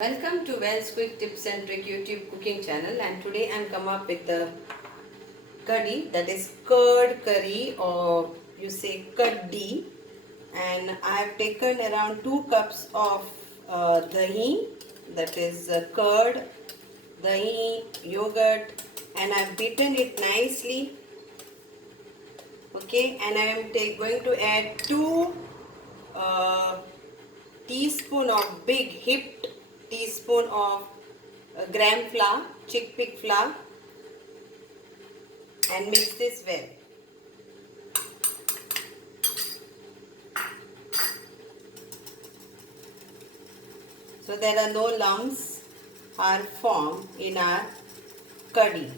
Welcome to Wells Quick Tips and Trick YouTube cooking channel, and today I'm come up with the curry, that is curd curry, or you say Kadhi, and I have taken around 2 cups of dahi, that is curd, dahi, yogurt, and I've beaten it nicely. Okay, and I am going to add 2 uh, teaspoon of big hipped teaspoon of gram flour, chickpea flour, and mix this well. So there are no lumps are formed in our curry.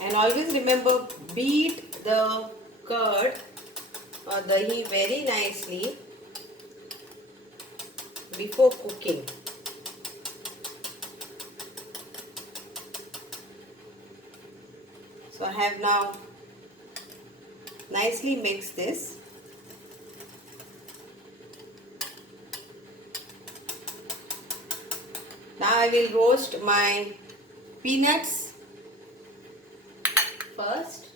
And always remember, beat the curd or dahi very nicely before cooking. So I have now nicely mixed this. Now I will roast my peanuts first.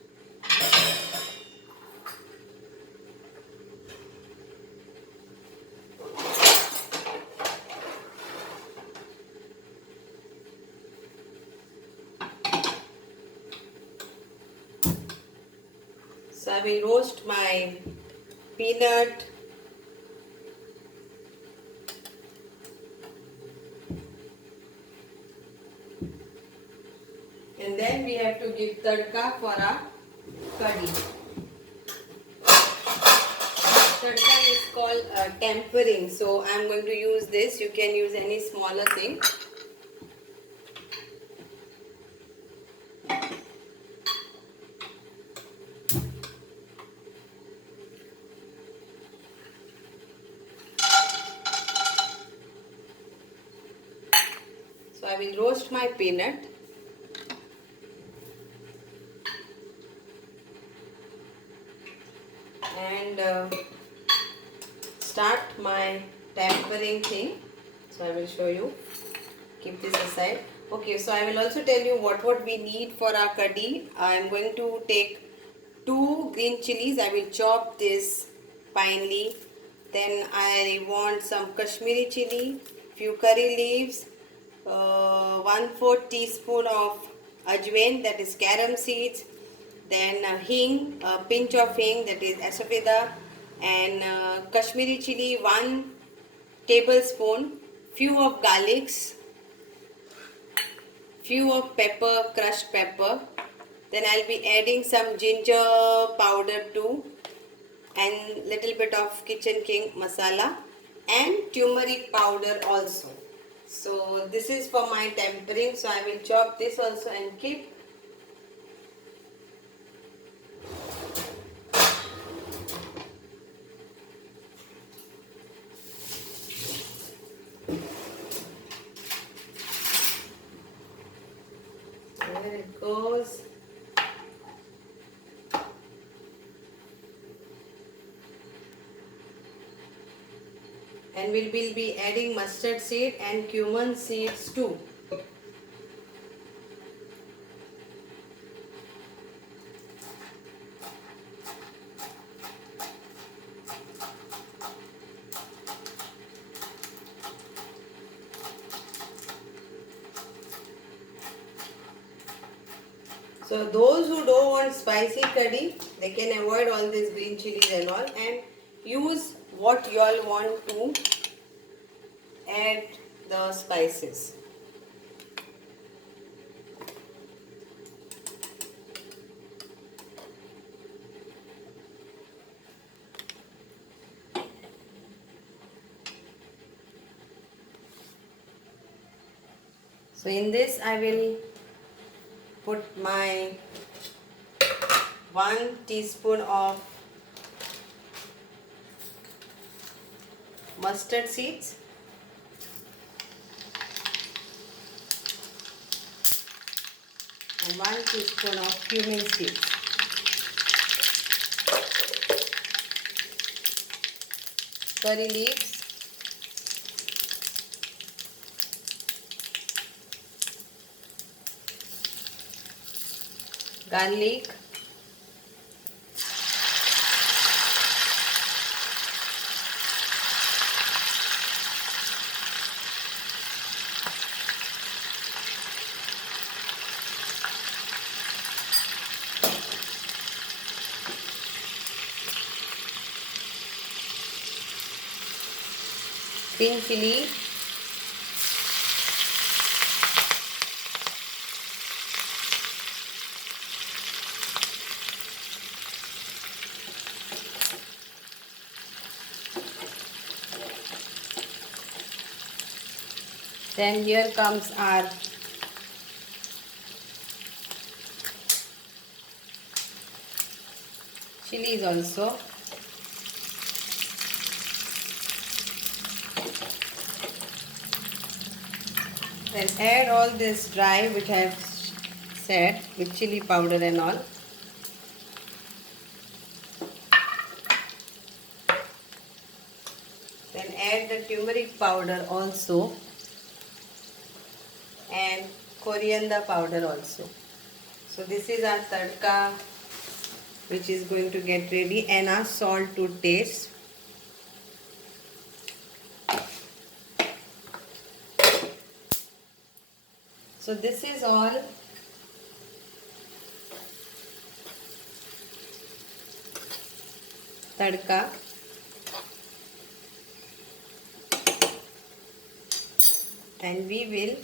So I will roast my peanut, and then we have to give tadka for our curry. Tadka is called tempering, so I am going to use this. You can use any smaller thing. So I will roast my peanut. And start my tempering thing. So I will show you. Keep this aside. Okay, so I will also tell you what we need for our kadhi. I am going to take 2 green chilies. I will chop this finely. Then I want some Kashmiri chili, few curry leaves, 1/4 teaspoon of ajwain, that is carom seeds, then hing, a pinch of hing, that is asafeda, and Kashmiri chili 1 tablespoon, few of garlics, few of pepper, crushed pepper. Then I'll be adding some ginger powder too, and little bit of kitchen king masala and turmeric powder also. So this is for my tempering. So I will chop this also and keep. There it goes. And we will be adding mustard seed and cumin seeds too. So those who don't want spicy curry, they can avoid all these green chilies and all, and use what you all want to add the spices. So in this I will put my 1 teaspoon of mustard seeds, and 1 teaspoon of cumin seeds. Curry leaves, garlic, green chili, then here comes our chilies also. Then add all this dry which I have said with chili powder and all. Then add the turmeric powder also and coriander powder also. So this is our tadka which is going to get ready, and our salt to taste. So this is all tadka. And we will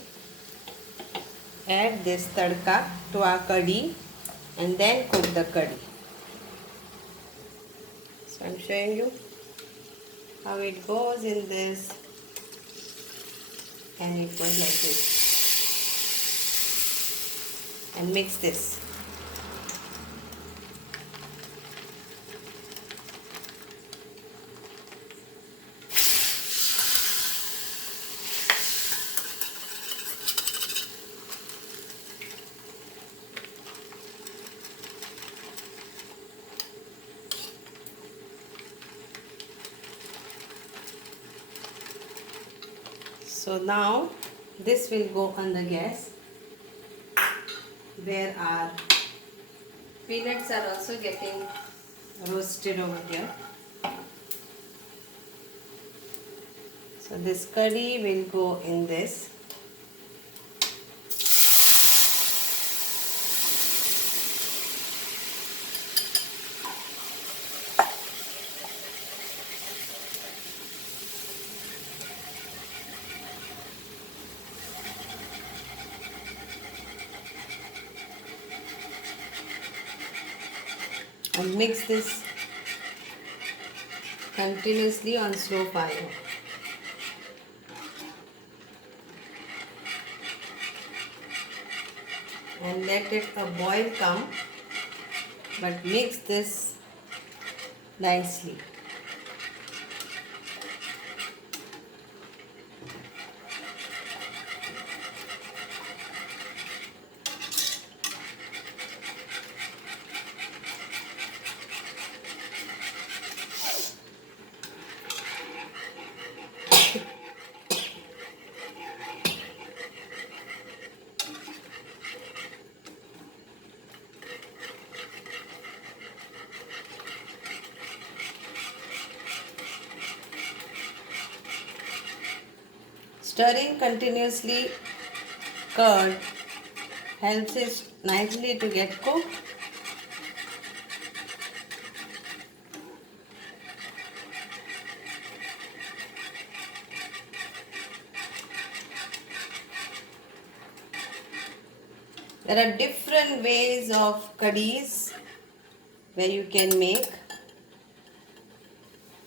add this tadka to our curry and then cook the curry. So I am showing you how it goes in this, and it goes like this. And mix this. So now this will go on the gas, where our peanuts are also getting roasted over here. So this curry will go in this. And mix this continuously on slow fire. And let it a boil come, but mix this nicely. Stirring continuously curd helps it nicely to get cooked. There are different ways of kadis where you can make.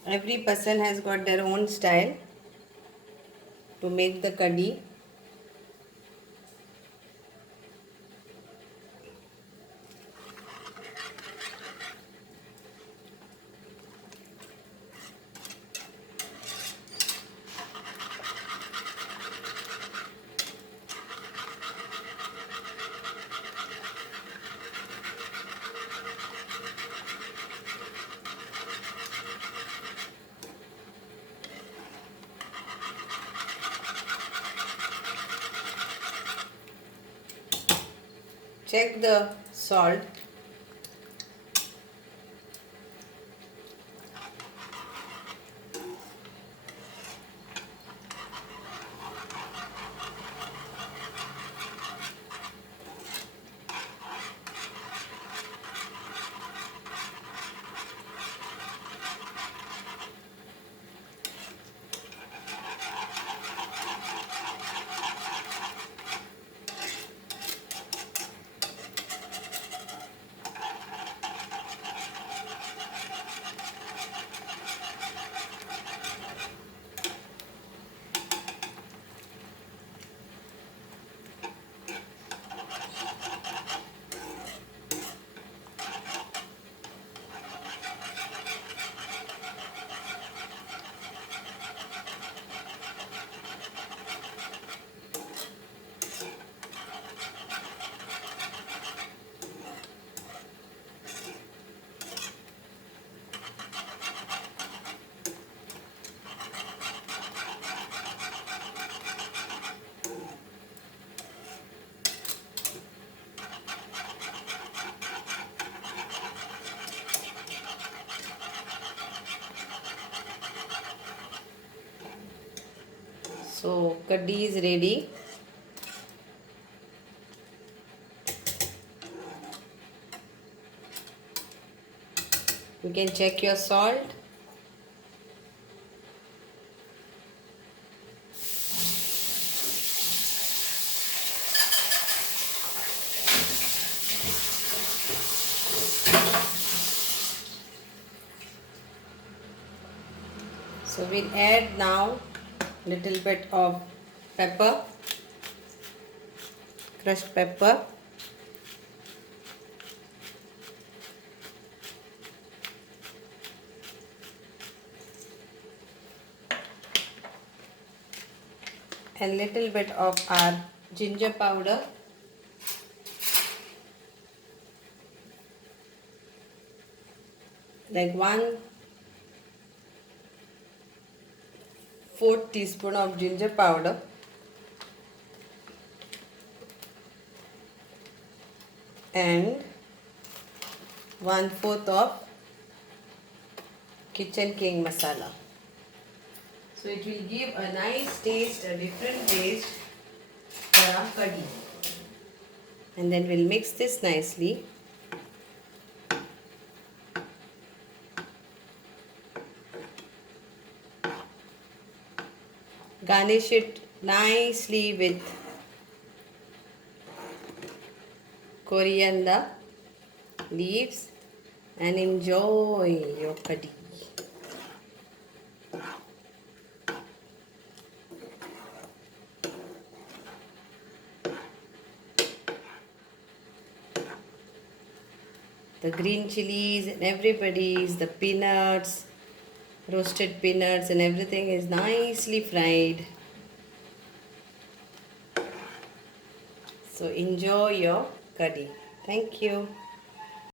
Every person has got their own style to make the kadi. check the salt. So Kadi is ready. You can check your salt. So we'll add now little bit of pepper, crushed pepper. And little bit of our ginger powder. Like 1/4 teaspoon of ginger powder. And 1/4 of kitchen king masala. So it will give a nice taste, a different taste for our curry. And then we'll mix this nicely. Garnish it nicely with coriander leaves and enjoy your curry. The green chilies and everybody's, the peanuts, roasted peanuts and everything is nicely fried. So enjoy your curry. Thank you.